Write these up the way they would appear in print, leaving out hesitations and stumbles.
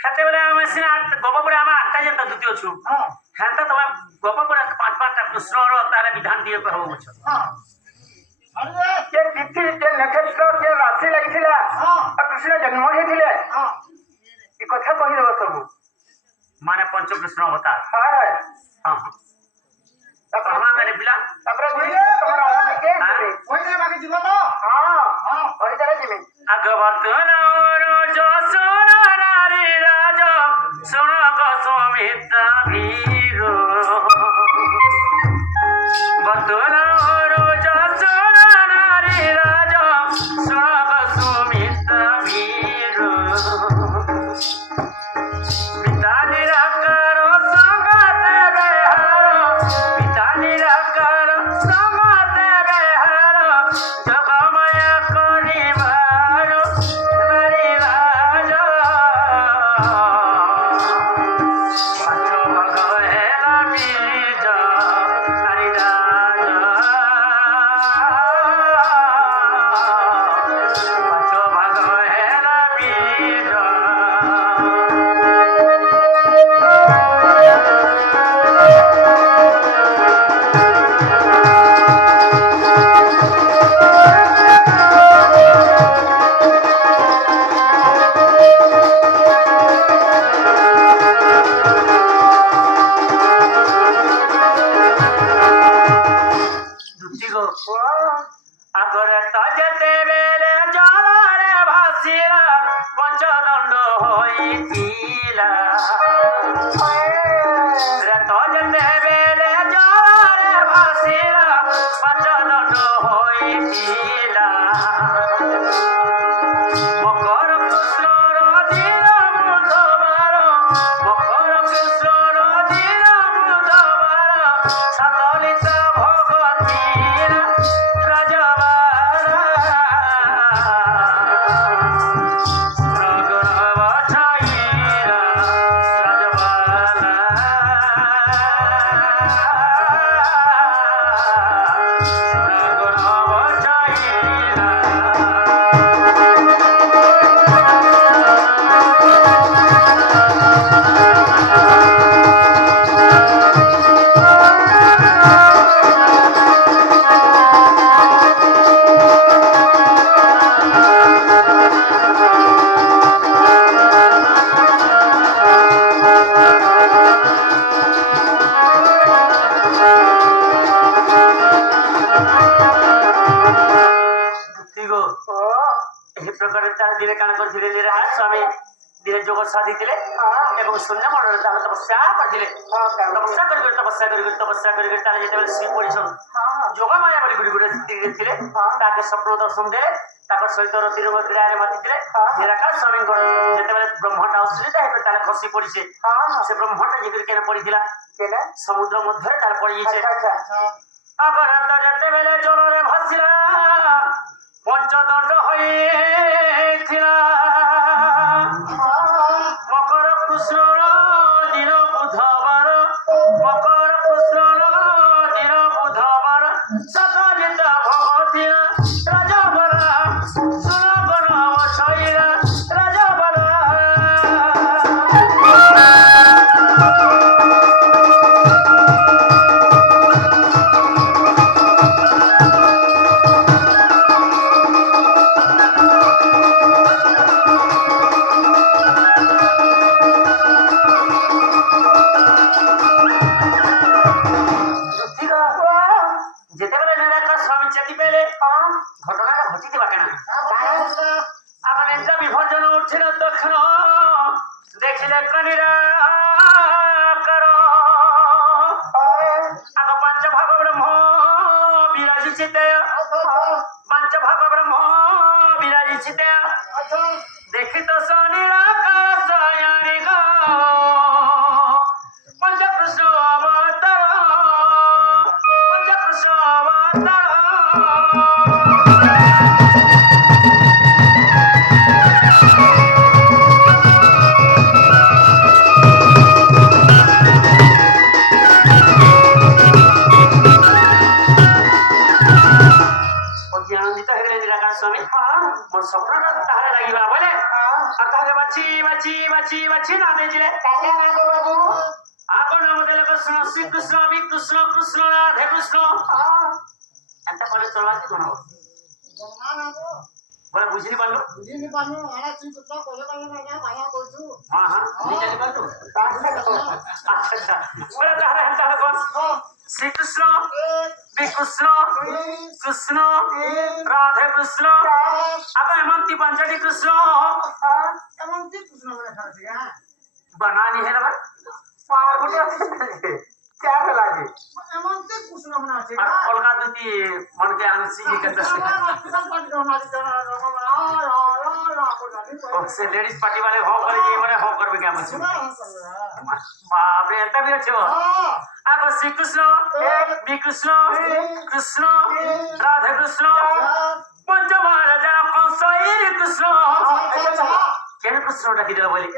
ସେତେବେଳେ ଆମେ ସିନା ଗପ ପରେ ଆମେ ଆଠଟା ଯେନ୍ତା ଦୁତି ଅଛୁ ହେନ୍ତା ତମେ ଗପ ପରେ ପାଞ୍ଚ ପାଞ୍ଚଟା କୃଷ୍ଣର ତାର ବିଧାନ ଟିକେ କହିବ ବୁଝ যে তিথি যে নক্ষত্র যে রাশি লাগিଥିଲା কৃষ্ণ জন্ম হয়েছিলে এ কথা কহিদেব ସବୁ ମାନେ ପଞ୍ଚକୃଷ୍ଣ ଅବତାର হয় হয় ହଁ ହଁ କହିମା ତାହେଲେ ପିଲା তারপরে কইলে তোমার অনেকে কইলে বাকি জীব তো হ্যাঁ হ্যাঁ কইতারে জিমি আগ বর্তমান যশোর নারী রাজ শুণ গোস্বামিতা বীর বর্তমান যশোর নারী রাজ শুণ গোস্বামিতা বীর পিতা নিরাকার সঙ্গতে বেহার পিতা নিরাকার সঙ্গতে বেহার জগমায়া করিবার নারী রাজ পাঁচ ভাগ হেলা বীজ নারী রাজ পাঁচ ভাগ হেলা বীজ ଦୁତିଗୋ ଆଗରେ ତ ଯେତେବେଳେ ଜଳରେ ଭାସିଲା ପଞ୍ଚଦଣ୍ଡ ହୋଇଥିଲା ରେ ତ ଯେତେବେଳେ ଜଳରେ ଭାସିଲା ପଞ୍ଚଦଣ୍ଡ ହୋଇଥିଲା ମକର କୃଷ୍ଣର ଦିନ ବୁଧବାର ମକର କୃଷ୍ଣର ଦିନ ବୁଧବାର ସାତଲିତ ଭଗତୀର ରାଜବାର ରଘୁରବ ଛାଇର ରଘୁରବ ଛାଇର ଦୁତିଗୋ ଏହି ପ୍ରକାର ତାହା ଦିନେ କାଣ କରିଥିଲେ ନିରାହା ସ୍ୱାମୀ ଦିନେ ଯୋଗ ସାଧିଥିଲେ ଏବଂ ସୂର୍ଯ୍ୟମଣ୍ଡଳରେ ତାହା ତପସ୍ୟା କରିଥିଲେ ତପସ୍ୟା କରି ତାହେଲେ ଯେତେବେଳେ ଶୋଇ ପଡ଼ିଛନ୍ ଯୋଗମାୟା ବୋଲି ଗୋଟେ ସ୍ତ୍ରୀରେ ଥିଲେ ତାକେ ସ୍ୱପ୍ନ ଦର୍ଶନ ଦେଲେ ତାଙ୍କ ସହିତ ରତିରଙ୍ଗ କ୍ରିୟାରେ ମାତିଥିଲେ ନିରାକାର ସ୍ୱାମୀଙ୍କର ଯେତେବେଳେ ବ୍ରହ୍ମଟା ଅସୁବିଧା ହେଇଥିଲେ ତାହେଲେ ଖସି ପଡ଼ିছে ସେ ବ୍ରହ୍ମଟା ଯେମିତି କେନ ପଡ଼ିଥିଲା ସମୁଦ୍ର ମଧ୍ୟରେ ତାହେଲେ ପଡ଼ିଯାଇଛି ଅପରାଧ ଯେତେବେଳେ ଜଳରେ ଭାସିଲା ପଞ୍ଚଦଣ୍ଡ ହୋଇଥିଲା ମକର କୃଷ୍ଣର ଦିନ ବୁଧବାର ମକର କୃଷ୍ଣର ଦିନ ବୁଧବାର ସକଳିତ ଭଗତୀର ରାଜବରା ସୁରଗଣ ଛଇରା ରାଜବରା ଯେତେବେଳେ ନିରାକାର ସ୍ୱାମୀ ଚେତି ପାଇଲେ ଘଟଣାଟା ଘଟିଥିବା କେନା ଆଗ ନିଦ୍ରା ବିଭର୍ଜନ ଉଠିଲ ଦକ୍ଷିଣ ଦେଖିଲେ କନିରାକାର ଆଗ ପାଞ୍ଚ ଭାଗ ବ୍ରହ୍ମ ବିରାଜିଚିତେ ପାଞ୍ଚ ଭାଗ ବ୍ରହ୍ମ ବିରାଜିଚିତେ ଦେଖି ତ ନିରାକାର ସୟାଣିକ ପଞ୍ଚକୃଷ୍ଣ ଅବତାର ପଞ୍ଚକୃଷ୍ଣ ଅବତାର অতি আনন্দিত হয়ে গেলেন নিরাকার স্বামী মোর স্বপ্নটা তাহলে লাগিবা বলে আর তাহলে বাছি বাছি বাছি বাছি না দিয়েছিলে আপন আমাদের কৃষ্ণ শ্রীকৃষ্ণ বিকৃষ্ণ কৃষ্ণ রাধে কৃষ্ণ একটা পরে চলা কি শোনাবো বলে বুঝিনি পারলো হ্যাঁ হ্যাঁ তুমি জানি পারলো আচ্ছা আচ্ছা বলে তাহলে তাহলে কোন শ্রীকৃষ্ণ বিকৃষ্ণ কৃষ্ণ রাধে কৃষ্ণ আবার এমনকি পঞ্চাটি কৃষ্ণ बनानी है ना भाई क्या लगे और कोलका दूती मन के आंसी की कहते हैं से लेडीज पार्टी वाले हो कर ये माने हो कर भी क्या मुझे बाप रे ऐसा भी अच्छे हो अब श्री कृष्ण विकृष्ण कृष्ण राधे कृष्ण पंचमहाराजा कंसाई कृष्ण কেন প্রশ্নটা কি দিলা বলি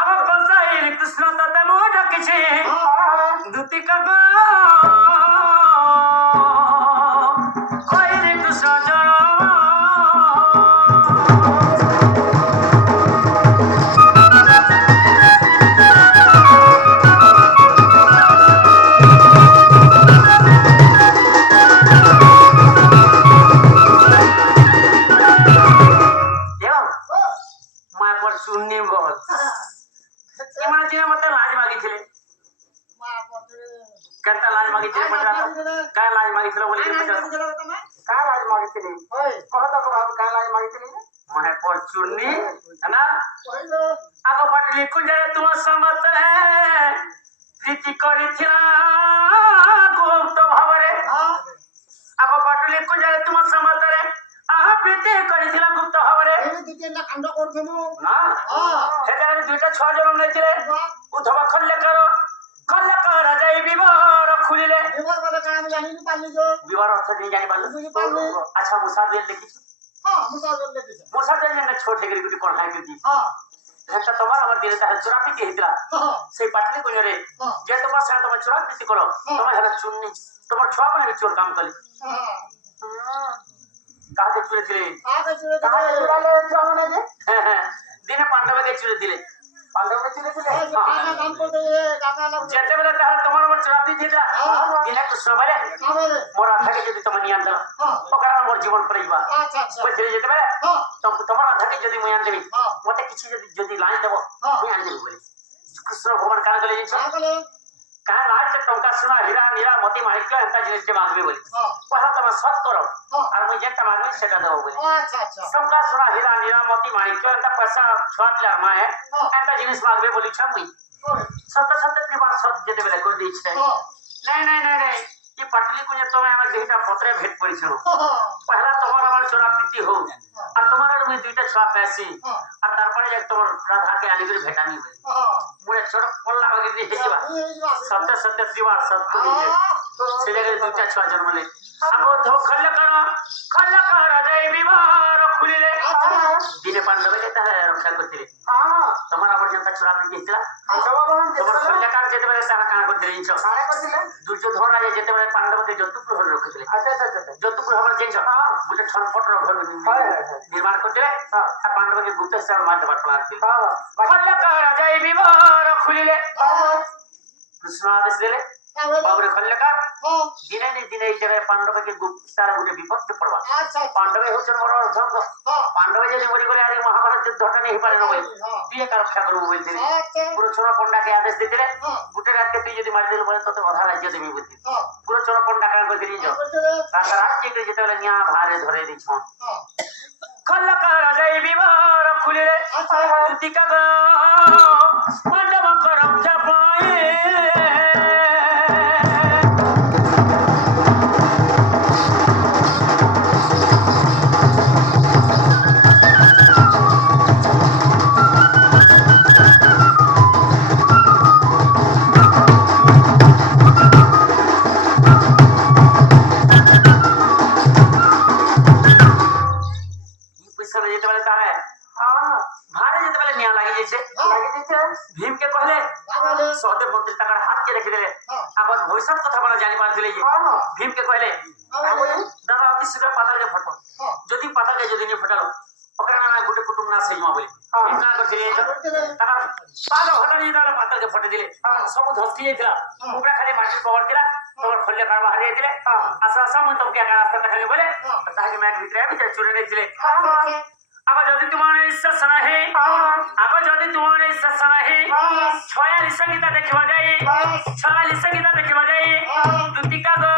আমার কসাই কৃষ্ণ তাতে মোটা কিছু দুটি কাগ কই রে কৃষ্ণ জড় চুন্নি বল এমন দিনে মতে লাজ মাগিছিলে কেনটা লাজ মাগিছিলে পচা কায় লাজ মাগিছিল বলি পচা काय लाज मागितली कहत को बाबू काय लाज मागितली মনে পর চুন্নি না আগো পাটলি কুঞ্জরে তোমার সঙ্গত প্রীতি করিছিলা গুপ্ত ভাবরে আগো পাটলি কুঞ্জরে তোমার সঙ্গতরে আহা প্রীতি করিছিলা গুপ্ত ভাবরে না সেখানে দুইটা ছয় জন নেছিলে উদ্ধব খল্লেকর যাই বিবর খুলিলে বিবর অর্থ নিয়ে জানি পারলো আচ্ছা মুসা দেল লিখিছো মুসা দেল না ছোট হেগরি গুটি কোন হাই দিদি ঘন্টা তোমার আমার দিলে তাহলে চোরাপিতি হইতলা সেই পাটলি কোনরে যে তোমার সাথে তোমার চোরাপিতি করো তোমার হেলা চুন্নি তোমার ছুয়া বলে চোর কাম করে কাকে চুরে দিলে কাকে চুরালে জামনে যে হ্যাঁ হ্যাঁ দিনে পাণ্ডবকে চুরে দিলে পাণ্ডবকে চুরেছিলে কাকা কাম করতে কাকা যেতেবেলে তাহলে তোমার আমার চোরাপি দিলা দিনে কৃষ্ণ বলে মোর আধাকে যদি তোমার নিয়ে আনতে ওখানে আমার জীবন পড়ে যাবা আচ্ছা আচ্ছা বুঝলি যেতে পারে তোমার আধাকে যদি মুই আন দেবি মতে কিছু যদি লাইন দেবো মুই আন দেবি বলে কৃষ্ণ ভগবান কানে গলে জিনিস কাকলে কানে লাইন টঙ্কা সোনা হীরা নীরা মতি মাণিক্য এন্তা জিনিসকে মাগবে বলে পহলা তোমার সৎ করো আর মুই যেটা মাগবে সেটা দেবো বলে আচ্ছা আচ্ছা টঙ্কা সোনা হীরা নীরা মতি মাণিক্য এন্তা পয়সা ছুয়া দিলে মায়ে এন্তা জিনিস মাগবে বলিছ মুই সত্য সত্য ত্রিবার সৎ যেতে বেলে করে দিয়েছে নাই নাই নাই নাই ये पटली को जब तुम्हें हमें दुईटा पत्रे भेट पड़ीछो पहला তোমার আমার চোরাপ্রীতি হোক আর তোমার আর মুই দুইটা ছুয়া পেছি আর তারপরে যে তোমার রাধা কে আনি করে ভেটানি হবে মুরে ছোট পল্লা বাকি দিয়ে হেজিবা সত্য সত্য ত্রিবার সত্য ছেলে গেলে দুইটা ছুয়া জন্মলে আগো ধো খল্লা কর জয় বিবার খুলিলে দিনে পাণ্ডবে যেতে রক্ষা করতে তোমার আবার জনতা চোরাপ্রীতি হইছিল তোমার খল্লাকার যেতে পারে তারা কানা করতে দিয়েছ দুর্যোধন রাজা যেতে পারে পাণ্ডবকে যতুপুর হল রক্ষিলে যতুপুর হবার জিনিস বুঝে ছটপটর ঘর নির্মাণ করতে আর পাণ্ডবকে গুপ্তেশ্বর মারতে পারল জয় বিবার খুলিলে কৃষ্ণ আদেশ দিলে বাবুরে খল্লেকার দিনে দিনে এই জায়গায় পাণ্ডবকে তারা গোটে বিপদে পড়বা পাণ্ডবে হচ্ছেন বড় অর্ধঙ্গ পাণ্ডবে যদি মরি করে আর মহাভারত যুদ্ধটা নিয়ে পারে না বলে তুই একা রক্ষা করবো বলছিলি পুরো ছোট পণ্ডাকে আদেশ দিতে গোটে রাতকে তুই যদি মারি দিল বলে তোতে অধা রাজ্য দেবি বলছি পুরো ছোট পণ্ডা কারণ করে দিলি রাস্তা রাজ্যকে যেতেবেলে নিয়া ভারে ধরে দিছ খল্লেকার জয় বিবার খুলিলে দুতিকা পাণ্ডবক রক্ষা পায়ে भीम के कहले ସହଦେବ ମନ୍ତ୍ରୀ ତାଙ୍କର ହାତକେ ଦେଖିଦେଲେ ଆଗର ଭବିଷ୍ୟତ କଥା ବଡ଼ ଜାଣିପାରୁଥିଲେ ଯେ ଭୀମକେ କହିଲେ ଦାଦା ଅତି ଶୀଘ୍ର ପାତାଳକେ ଫଟ ଯଦି ପାତାଳକେ ଯଦି ନି ଫଟାଲ ওখানে না গোটে কুটুম না সেইমা বলি ভীম কাঁ করছিলে তার পাদ হটানি যেতବେଳେ পাতালকে ফটে দিলে ସବୁ ଧସି ଯାଇଥିଲା ପୁରା ଖାଲି ମାଟି ପଗড়ଥିଲା ତମର ଖଲ୍ଲେ କାର ବାହାରି ଯାଇଥିଲେ ଆଶା ଆଶା ମୁଁ ତମକେ ଏକା ରାସ୍ତା ଦେଖାଲି ବୋଲେ ତାହାକେ ମ୍ୟାଟ ଭିତରେ ଚୁରେ ନେଇଥିଲେ আবার যদি তোমার ইচ্ছা নাহি আবার যদি তোমার ইচ্ছা নাহি 46 গীতা দেখিবা যাই 46 গীতা দেখিবা যাই দুতিকা গো